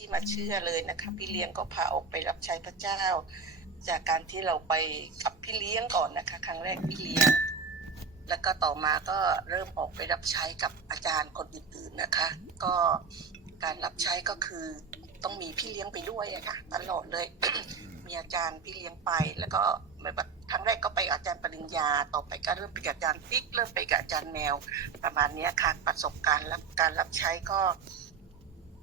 ที่มาเชื่อเลยนะคะ พี่เลี้ยงก็พาออกไปรับใช้พระเจ้า จากการที่เราไปกับพี่เลี้ยงก่อนนะคะ ครั้งแรกพี่เลี้ยง แล้วก็ต่อมาก็เริ่มออกไปรับใช้กับอาจารย์คนอื่นๆนะคะ ก็การรับใช้ก็คือต้องมีพี่เลี้ยงไปด้วยอะค่ะตลอดเลย มีอาจารย์พี่เลี้ยงไป แล้วก็แบบครั้งแรกก็ไปอาจารย์ปริญญา ต่อไปก็เริ่มไปกับอาจารย์ติ๊ก เริ่มไปกับอาจารย์แมว ประมาณนี้ค่ะ ประสบการณ์รับการรับใช้ก็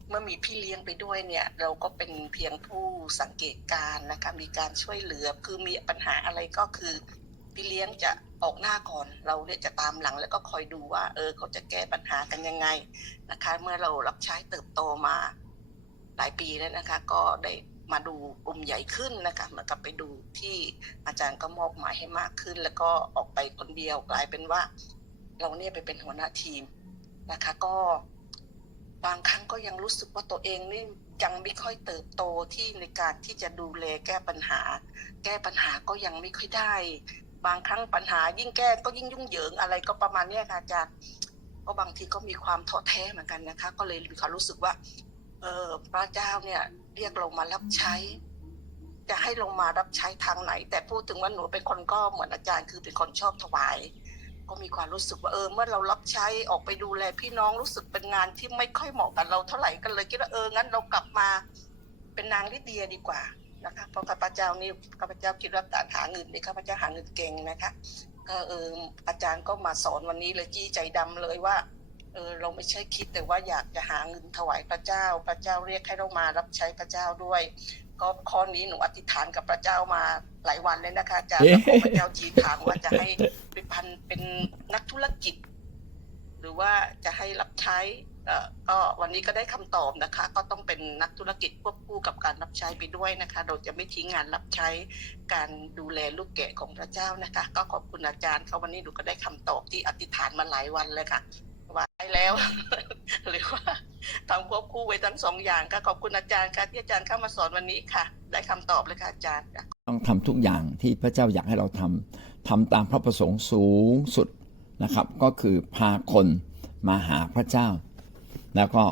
เมื่อมีพี่เลี้ยงไปด้วยเนี่ย เราก็เป็นเพียงผู้สังเกตการนะคะมีการช่วยเหลือคือมีปัญหาอะไรก็คือ พี่เลี้ยงจะออกหน้าก่อนเราเนี่ยจะตามหลังแล้วก็คอยดูว่า เออเขาจะแก้ปัญหากันยังไงนะคะ เมื่อเรารับใช้เติบโตมาหลายปีแล้วนะคะ ก็ได้มาดูกลุ่มใหญ่ขึ้นนะคะเหมือนกับไปดูที่อาจารย์ก็มอบหมายให้มากขึ้น แล้วก็ออกไปคนเดียวกลายเป็นว่า เราเนี่ยไปเป็นหัวหน้าทีมนะคะ ก็ บางครั้งก็ยังรู้สึกว่าตัวเองนี่ยังไม่ค่อยเติบโตที่ในการที่จะดูแลแก้ปัญหา แก้ปัญหาก็ยังไม่ค่อยได้ บางครั้งปัญหายิ่งแก้ก็ยิ่งยุ่งเหยิงอะไรก็ประมาณนี้ค่ะอาจารย์ก็บางทีก็มีความท้อแท้เหมือนกันนะคะ ก็เลยมีความรู้สึกว่า เออพระเจ้าเนี่ยเรียกเรามารับใช้ จะให้ลงมารับใช้ทางไหน แต่พูดถึงว่าหนูเป็นคนก็เหมือนอาจารย์คือเป็นคนชอบถวาย ก็มีความรู้สึกว่าเออเมื่อเรารับใช้ออกไปดูแลพี่น้องรู้สึกเป็นงานที่ไม่ค่อยเหมาะกับเราเท่าไหร่กันเลยคิดว่าเอองั้นเรากลับมาเป็นนางลิเดียดีกว่านะคะเพราะข้าพเจ้านี่ข้าพเจ้าคิดว่าการหาเงินนี่ข้าพเจ้าหาเงินเก่งนะคะก็เอออาจารย์ก็มาสอนวันนี้เลยจี้ใจดำเลยว่าเออเราไม่ใช่คิดแต่ว่าอยากจะหาเงินถวายพระเจ้า พระเจ้าเรียกให้เรามารับใช้พระเจ้าด้วย ก็ข้อนี้หนูอธิษฐานกับพระเจ้ามาหลายวันเลยนะคะอาจารย์แล้วขอพระเจ้าชี้ทางว่าจะให้เป็นพันเป็นนักธุรกิจ หรือว่าจะให้รับใช้เอ่อก็วันนี้ก็ได้คำตอบนะคะ ก็ต้องเป็นนักธุรกิจควบคู่กับการรับใช้ไปด้วยนะคะ เราจะไม่ทิ้งงานรับใช้การดูแลลูกแกะของพระเจ้านะคะ ก็ขอบคุณอาจารย์เขาวันนี้หนูก็ได้คำตอบที่อธิษฐานมาหลายวันเลยค่ะ ว่าได้แล้ว หรือว่าทำควบคู่ไว้ทั้งสองอย่างค่ะขอบคุณอาจารย์ค่ะที่อาจารย์เข้ามาสอนวันนี้ค่ะ ได้คำตอบเลยค่ะอาจารย์ต้องทำทุกอย่างที่พระเจ้าอยากให้เราทำทำตามพระประสงค์สูงสุดนะครับ ก็คือพาคนมาหาพระเจ้า แล้วก็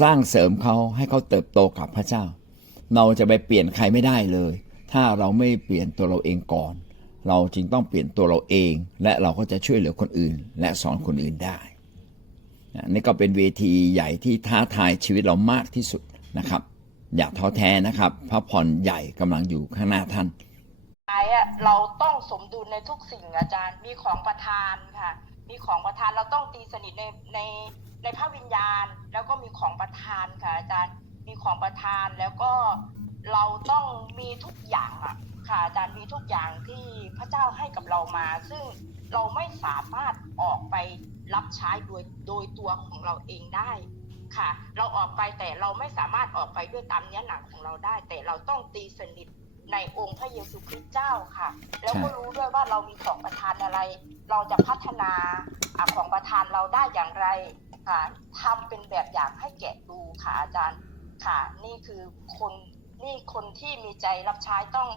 สร้างเสริมเขาให้เขาเติบโตกับพระเจ้า เราจะไปเปลี่ยนใครไม่ได้เลย ถ้าเราไม่เปลี่ยนตัวเราเองก่อน เราจึงต้องเปลี่ยนตัวเราเอง และเราก็จะช่วยเหลือคนอื่น และสอนคนอื่นได้ นี่ก็เป็นเวทีใหญ่ที่ท้าทายชีวิตเรามากที่สุดนะครับ อย่าท้อแท้นะครับพระพรใหญ่กำลังอยู่ข้างหน้าท่านท้ายอะเราต้องสมดุลในทุกสิ่งอาจารย์ มีของประทานค่ะ มีของประทานเราต้องตีสนิทในในในพระวิญญาณ แล้วก็มีของประทานค่ะอาจารย์ มีของประทานแล้วก็ เราต้องมีทุกอย่างอะค่ะอาจารย์มีทุกอย่างที่พระเจ้าให้กับเรามา ซึ่งเราไม่สามารถออกไปรับใช้โดยโดยตัวของเราเองได้ค่ะ เราออกไปแต่เราไม่สามารถออกไปด้วยตามเนื้อหนังของเราได้ แต่เราต้องตีสนิทในองค์พระเยซูคริสต์เจ้าค่ะ แล้วก็รู้ด้วยว่าเรามีของประทานอะไร เราจะพัฒนาอของประทานเราได้อย่างไรค่ะทำเป็นแบบอย่างให้แกะดูค่ะอาจารย์ค่ะ นี่คือคน นี่คนที่มีใจรับใช้ต้อง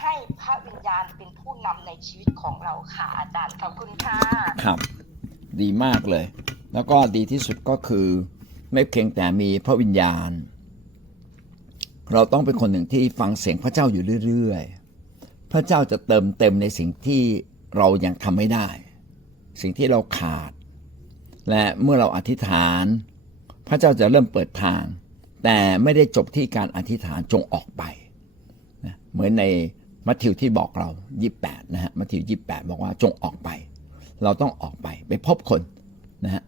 ให้พระวิญญาณเป็นผู้นำในชีวิตของเราค่ะอาจารย์ขอบคุณค่ะครับ ดีมากเลย แล้วก็ดีที่สุดก็คือ ไม่เพียงแต่มีพระวิญญาณ เราต้องเป็นคนหนึ่งที่ฟังเสียงพระเจ้าอยู่เรื่อยๆ พระเจ้าจะเติมเต็มในสิ่งที่เรายังทำไม่ได้ สิ่งที่เราขาด และเมื่อเราอธิษฐาน พระเจ้าจะเริ่มเปิดทาง แต่ไม่ได้จบที่การอธิษฐานจงออกไปนะเหมือนในมัทธิวที่บอกเรา 28 นะฮะ มัทธิว 28 บอกว่าจงออกไป เราต้องออกไปไปพบคนนะฮะ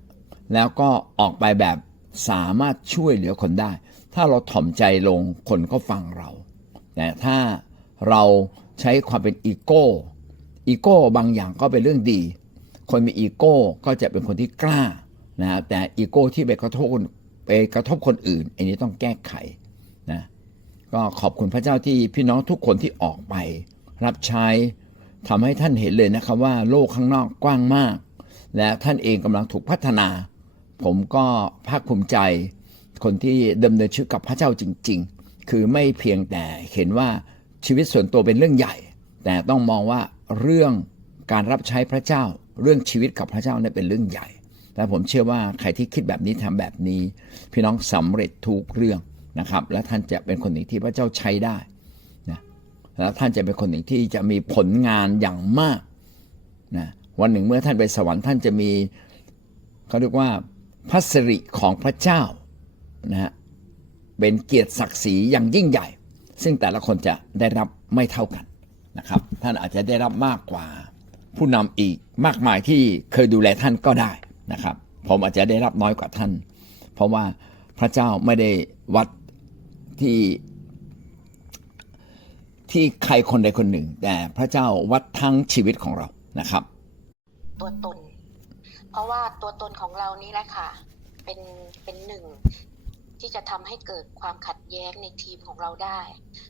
แล้วก็ออกไปแบบสามารถช่วยเหลือคนได้ ถ้าเราถ่อมใจลงคนก็ฟังเรา แต่ถ้าเราใช้ความเป็นอีโก้ อีโก้บางอย่างก็เป็นเรื่องดี คนมีอีโก้ก็จะเป็นคนที่กล้านะฮะแต่อีโก้ที่ไปกระทบคน ไปกระทบคนอื่น อันนี้ต้องแก้ไขนะก็ขอบคุณพระเจ้าที่พี่น้องทุกคนที่ออกไป รับใช้ทำให้ท่านเห็นเลยนะครับว่าโลกข้างนอกกว้างมาก และท่านเองกำลังถูกพัฒนา ผมก็ภาคภูมิใจ คนที่ดำเนินชีวิตกับพระเจ้าจริง ๆ คือไม่เพียงแต่เห็นว่าชีวิตส่วนตัวเป็นเรื่องใหญ่ แต่ต้องมองว่าเรื่องการรับใช้พระเจ้า เรื่องชีวิตกับพระเจ้าเนี่ยเป็นเรื่องใหญ่ และผมเชื่อว่าใครที่คิดแบบนี้ทำแบบนี้ พี่น้องสำเร็จทุกเรื่องนะครับ และท่านจะเป็นคนหนึ่งที่พระเจ้าใช้ได้นะแล้วท่านจะเป็นคนหนึ่งที่จะมีผลงานอย่างมากนะวันหนึ่งเมื่อท่านไปสวรรค์ท่านจะมีเขาเรียกว่าพระสิริของพระเจ้านะฮะเป็นเกียรติศักดิ์ศรีอย่างยิ่งใหญ่ ซึ่งแต่ละคนจะได้รับไม่เท่ากันนะครับ ท่านอาจจะได้รับมากกว่าผู้นำอีกมากมายที่เคยดูแลท่านก็ได้ นะครับ ผมอาจจะได้รับน้อยกว่าท่าน เพราะว่าพระเจ้าไม่ได้วัดที่ที่ใครคนใดคนหนึ่ง แต่พระเจ้าวัดทั้งชีวิตของเรานะครับ ตัวตน เพราะว่าตัวตนของเรานี่แหละค่ะ เป็นเป็นหนึ่งที่จะทำให้เกิดความขัดแย้งในทีมของเราได้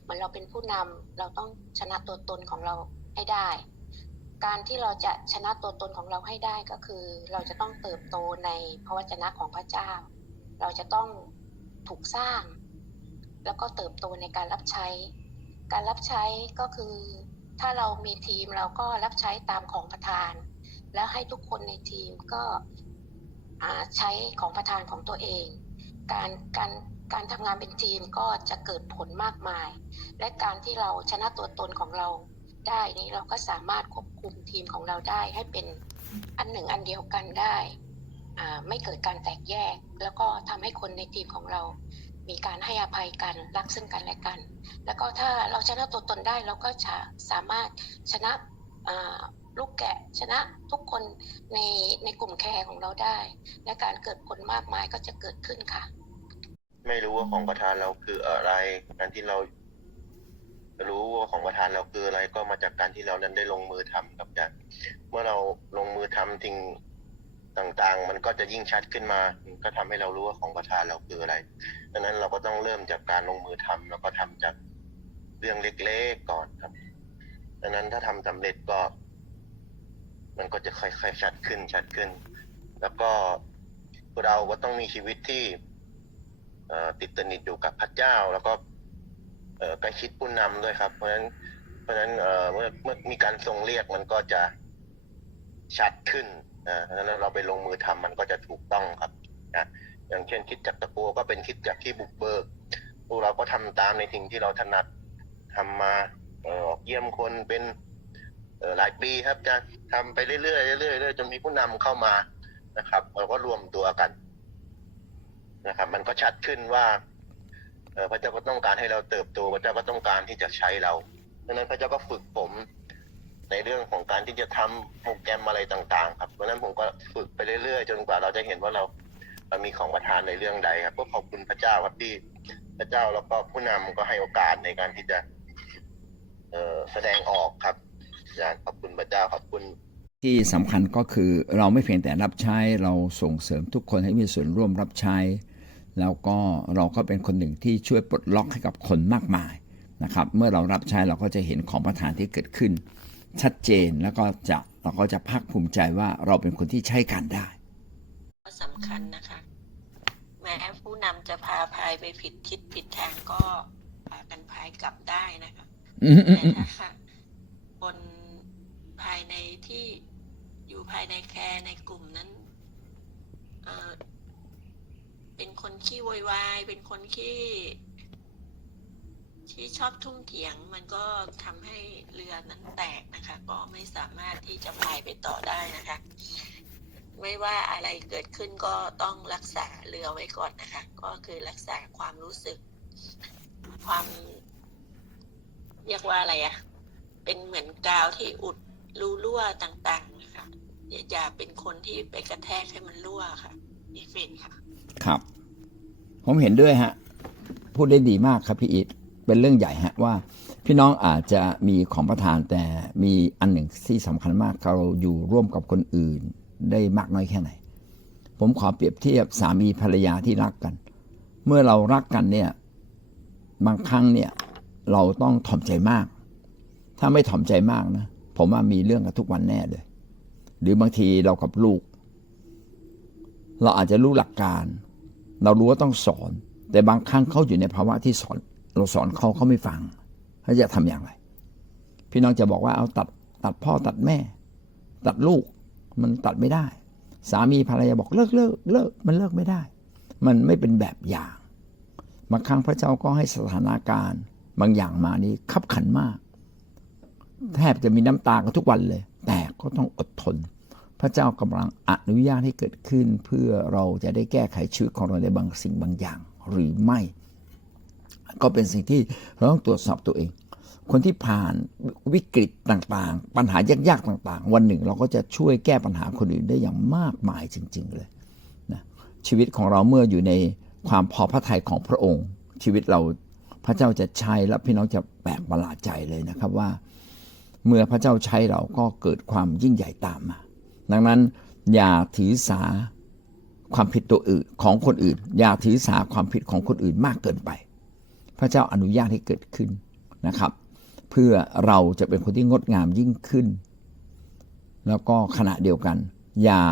เหมือนเราเป็นผู้นำเราต้องชนะตัวตนของเราให้ได้ การที่เราจะชนะตัวตนของเราให้ได้ก็คือ เราจะต้องเติบโตในพระวจนะของพระเจ้า เราจะต้องถูกสร้าง แล้วก็เติบโตในการรับใช้ การรับใช้ก็คือ ถ้าเรามีทีมเราก็รับใช้ตามของประธาน แล้วให้ทุกคนในทีมก็ใช้ของประธานของตัวเอง การการการทำงานเป็นทีมก็จะเกิดผลมากมาย และการที่เราชนะตัวตนของเรา ได้นี้เราก็สามารถควบคุมทีมของเราได้ให้เป็นอันหนึ่งอันเดียวกันได้ไม่เกิดการแตกแยก แล้วก็ทำให้คนในทีมของเรา มีการให้อภัยกันรักซึ่งกันและกัน แล้วก็ถ้าเราชนะตัวตนได้เราก็จะสามารถชนะลูกแกะชนะทุกคนในในกลุ่มแคร์ของเราได้ และการเกิดผลมากมายก็จะเกิดขึ้นค่ะ ไม่รู้ว่าของประธานเราคืออะไรการที่เรา รู้ว่าของประธานเราคืออะไรก็มาจากการที่เรานั้นได้ลงมือทำครับอาจารย์เมื่อเราลงมือทำสิ่งต่างๆ มันก็จะยิ่งชัดขึ้นมา ก็ทำให้เรารู้ว่าของประธานเราคืออะไรดังนั้นเราก็ต้องเริ่มจากการลงมือทำแล้วก็ทำจากเรื่องเล็กๆก่อนครับดังนั้นถ้าทำสำเร็จก็ มันก็จะค่อยๆชัดขึ้นชัดขึ้น แล้วก็เราก็ต้องมีชีวิตที่ติดสนิทอยู่กับพระเจ้าแล้วก็ ใกล้ชิดผู้นำด้วยครับ เพราะฉะนั้นเพราะฉะนั้นเมื่อเมื่อมีการทรงเรียกมันก็จะชัดขึ้นนะเพราะฉะนั้นเราไปลงมือทำมันก็จะถูกต้องครับนะอย่างเช่นคิดจักตะโกก็เป็นคิดจักที่บุกเบิกพวกเราก็ทำตามในสิ่งที่เราถนัดทำมาออกเยี่ยมคนเป็นหลายปีครับจะทำไปเรื่อยๆเรื่อยๆเรื่อยจนมีผู้นำเข้ามานะครับ เราก็รวมตัวกันนะครับ มันก็ชัดขึ้นว่า พระเจ้าก็ต้องการให้เราเติบโตพระเจ้าก็ต้องการที่จะใช้เราดังนั้นพระเจ้าก็ฝึกผมในเรื่องของการที่จะทำโปรแกรมอะไรต่าง ๆ ครับเพราะนั้นผมก็ฝึกไปเรื่อยๆ จนกว่าเราจะเห็นว่าเราเรามีของประทานในเรื่องใดครับก็ขอบคุณพระเจ้าครับที่พระเจ้าแล้วก็ผู้นำก็ให้โอกาสในการที่จะ เออแสดงออกครับอาจารย์ขอบคุณพระเจ้าขอบคุณ ที่สำคัญก็คือเราไม่เพียงแต่รับใช้เราส่งเสริมทุกคนให้มีส่วนร่วมรับใช้ แล้วก็เราก็เป็นคนหนึ่งที่ช่วยปลดล็อกให้กับคนมากมายนะครับ เมื่อเรารับใช้เราก็จะเห็นของประทานที่เกิดขึ้น ชัดเจนแล้วก็จะเราก็จะภาคภูมิใจว่าเราเป็นคนที่ใช้การได้ก็สำคัญนะคะ แม้ผู้นำจะพาพายไปผิดทิศผิดทางก็พากันพายกลับได้นะคะแต่ถ้าคนภายในที่อยู่ภายในแคร์ในกลุ่มนั้น เป็นคนขี้โวยวาย เป็นคนขี้ที่ชอบทุ่มเถียงมันก็ทำให้เรือนั้นแตกนะคะ ก็ไม่สามารถที่จะพายไปต่อได้นะคะ ไม่ว่าอะไรเกิดขึ้นก็ต้องรักษาเรือไว้ก่อนนะคะ ก็คือรักษาความรู้สึก ความ เรียกว่าอะไรอะเป็นเหมือนกาวที่อุดรูรั่วต่างๆนะคะอย่าเป็นคนที่ไปกระแทกให้มันรั่วค่ะ นี่เฟนค่ะ ครับ ผมเห็นด้วยฮะ พูดได้ดีมากครับพี่อิทเป็นเรื่องใหญ่ฮะว่า พี่น้องอาจจะมีของประทานแต่มีอันหนึ่งที่สำคัญมากเราอยู่ร่วมกับคนอื่นได้มากน้อยแค่ไหน ผมขอเปรียบเทียบสามีภรรยาที่รักกัน เมื่อเรารักกันเนี่ยบางครั้งเนี่ยเราต้องถ่อมใจมาก ถ้าไม่ถ่อมใจมากนะ ผมว่ามีเรื่องกันทุกวันแน่เลย หรือบางทีเรากับลูก เราอาจจะรู้หลักการ เรารู้ว่าต้องสอน แต่บางครั้งเขาอยู่ในภาวะที่สอน เราสอนเขาเขาไม่ฟังเขาจะทำอย่างไร พี่น้องจะบอกว่าเอาตัดตัดพ่อตัดแม่ ตัดลูก มันตัดไม่ได้ สามีภรรยาบอกเลิกเลิกเลิกมันเลิกไม่ได้ มันไม่เป็นแบบอย่างบางครั้งพระเจ้าก็ให้สถานการณ์บางอย่างมานี้ขับขันมาก แทบจะมีน้ำตากันทุกวันเลย แต่ก็ต้องอดทน พระเจ้ากำลังอนุญาตให้เกิดขึ้น เพื่อเราจะได้แก้ไขชีวิตของเราในบางสิ่งบางอย่าง หรือไม่ ก็เป็นสิ่งที่เราต้องตรวจสอบตัวเอง คนที่ผ่านวิกฤตต่างๆ ปัญหายากๆต่างๆ วันหนึ่งเราก็จะช่วยแก้ปัญหาคนอื่นได้อย่างมากมายจริง ๆ เลยนะชีวิตของเราเมื่ออยู่ในความพอพระทัยของพระองค์ ชีวิตเราพระเจ้าจะใช้และพี่น้องจะแปลกประหลาดใจเลยนะครับว่า เมื่อพระเจ้าใช้เราก็เกิดความยิ่งใหญ่ตามมา ดังนั้นอย่าถือสาความผิดตัวอื่นของคนอื่น อย่าถือสาความผิดของคนอื่นมากเกินไป พระเจ้าอนุญาตให้เกิดขึ้นนะครับ เพื่อเราจะเป็นคนที่งดงามยิ่งขึ้น แล้วก็ขณะเดียวกัน อย่า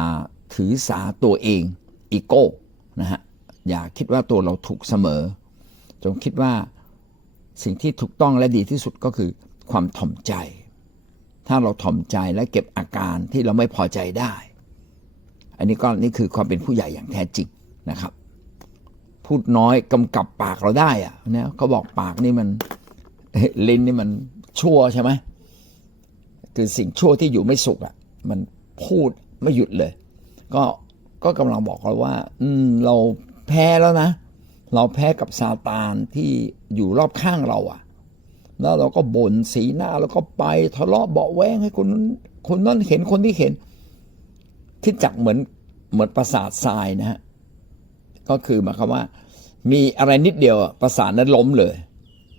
ถือสาตัวเองอีโก้นะฮะอย่าคิดว่าตัวเราถูกเสมอ จงคิดว่าสิ่งที่ถูกต้องและดีที่สุดก็คือความถ่อมใจ ถ้าเราถ่อมใจและเก็บอาการที่เราไม่พอใจได้ อันนี้ก็นี่คือความเป็นผู้ใหญ่อย่างแท้จริงนะครับ พูดน้อยกำกับปากเราได้อะเนี่ยเขาบอกปากนี่มันลิ้นนี่มันชั่วใช่ไหมคือสิ่งชั่วที่อยู่ไม่สุขอะ มันพูดไม่หยุดเลย ก็ก็กำลังบอกเราว่า อืม เราแพ้แล้วนะ เราแพ้กับซาตานที่อยู่รอบข้างเราอะ แล้วเราก็บ่นสีหน้าแล้วก็ไปทะเลาะเบาแวงให้คนนั้นคนนั้นเห็นคนที่เห็นคิดจักเหมือนเหมือนประสาททรายนะฮะก็คือหมายความว่า มีอะไรนิดเดียวประสาทนั้นล้มเลย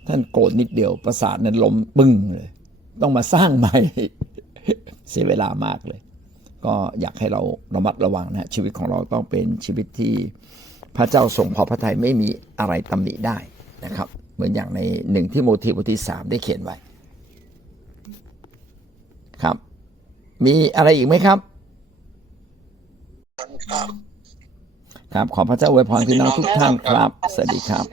ท่านโกรธนิดเดียว ประสาทนั้นล้มปึ้งเลย ต้องมาสร้างใหม่เสียเวลามากเลย ก็อยากให้เราระมัดระวังนะฮะชีวิตของเราต้องเป็นชีวิตที่พระเจ้าทรงพอพระทัยไม่มีอะไรตำหนิได้นะครับ เหมือนอย่างในหนึ่งที่โมทีบทที่สามได้เขียนไว้ครับ มีอะไรอีกไหมครับ ครับ ขอพระเจ้าอวยพรพี่น้องทุกท่านครับ สวัสดีครับ